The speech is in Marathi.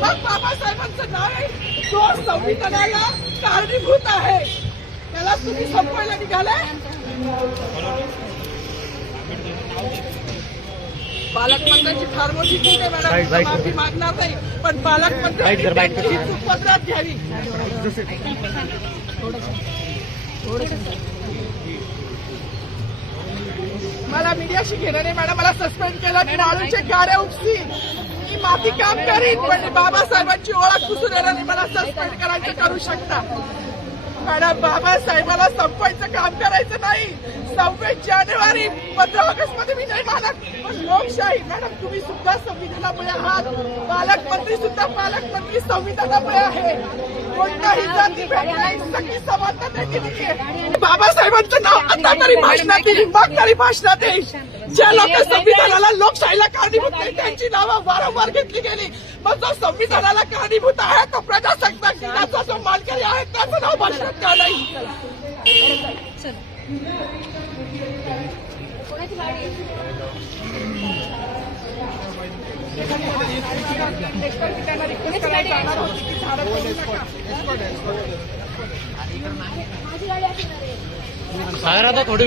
मग बाबासाहेबांचं नाव आहे जो संविधानाला कारणीभूत आहे त्याला तुम्ही संपवायला निघालाय. पालकमंत्र्यांची फार मोठी चूक आहे मॅडम, माफी मागणार नाही, पण पालकमंत्र्यांची चूक पदरात घ्यावी. मला मीडियाशी घेणं नाही मॅडम, मला सस्पेंड केलं, मी माळूचे गाड्या उपसी, मी माती काम करीन, पण बाबासाहेबांची ओळख पुसून येणार नाही. मला सस्पेंड करायचं करू शकता मॅडम. बाबासाहेबाला संपवायचं काम करायचं नाही. 26 जानेवारी 15 ऑगस्ट मध्ये मी नाही मानत, पण लोकशाही मॅडम तुम्ही सुद्धा संविधानामुळे आहात, पालकमंत्री सुद्धा पालकमंत्री संविधानामुळे आहे. कोणताही जाती सगळी समानता त्यांनी दिली आहे. बाबासाहेबांचं नाव आता तरी भाषणात येईल, मग तरी भाषणात येईल. ज्या लोक संविधानाला लोकशाहीला कारणीभूत नाही त्यांची नावं वारंवार घेतली गेली, मग जो संविधानाला कारणीभूत आहे तो प्रजासत्ताक दिनाचा जो मानकरी आहे त्याचं नाव भाषणात का नाही. सागर आता थोडी